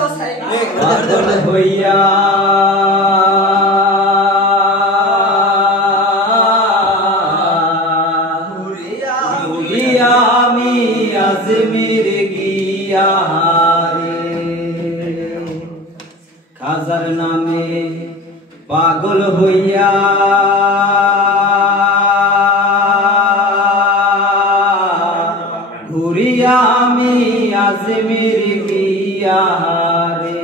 পাগল হইয়া আমি আজমির গিয়া খাজার নামে পাগল হইয়া ঘুরিয়া আমি আজমির গিয়া রে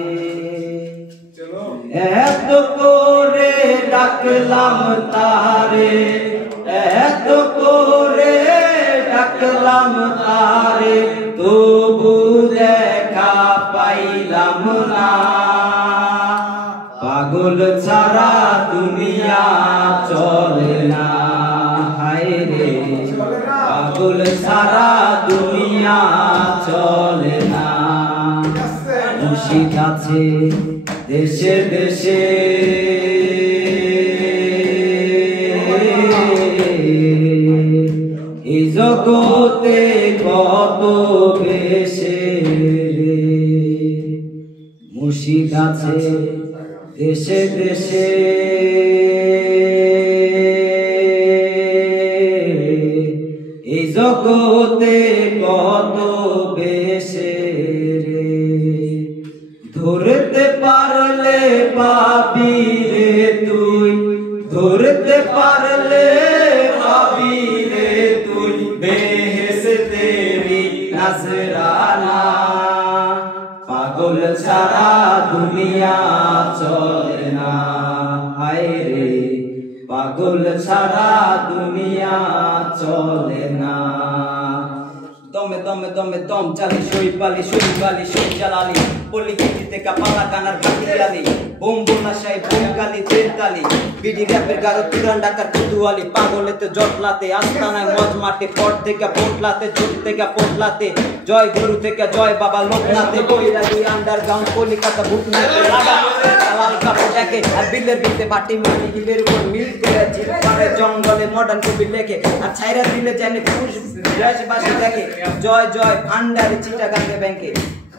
এত করে ডাকলাম তারে এত করে ডাকলাম তারে তবু দেখা পাইলাম না পাগল ছাড়া দুনিয়া চলে না হায় রে পাগল ছাড়া দুনিয়া চলে না মুর্শিদ আছে দেশে দেশে এই জগতে কত বেশে মুর্শিদ আছে দেশে দেশে এই জগতে কত বেশে রে ধরতে পারলে পাবি রে তুই ধরতে পারলে পাবি রে তুই বেহেশতেরি নজরানা পাগল ছাড়া দুনিয়া চলে না হায় রে পাগল ছাড়া দুনিয়া চলে না দমে দমে দমে দম চালি সই পালি সই চালালি পল্লি খেতে কাপালা কানার ঘাটি লালি বোম বোনাশাই বোম কালি তেলতালি বিডি র্যাপের গারো তুরান ডাকার কুতুয়ালি পাগলেতে জটলাতে আস্তানায় মজ মাঠে পট থেকে পোটলাতে চুট থেকে পোটলাতে জয় গুরু থেকে জয় বাবা লোকনাথে বৈরাগী আন্ডারগ্রাউন্ড কলিকাতা ভুটনাতে লাগা লাল কাপড় দেখে আর বিলের ভিতরে বাটি মাটি হিলের উপর মিল করে জিপারে জঙ্গলে মডার্ন কবি লেখে আর ছাইরা দিলে জানে পুরুষ বাসে দেখে জয় জয় ভান্ডারি চিটাগাঙ্গে ব্যাংকে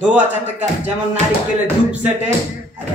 ধোয়া চাটে যেমন নারিকেলে ধূপ সেটে আরে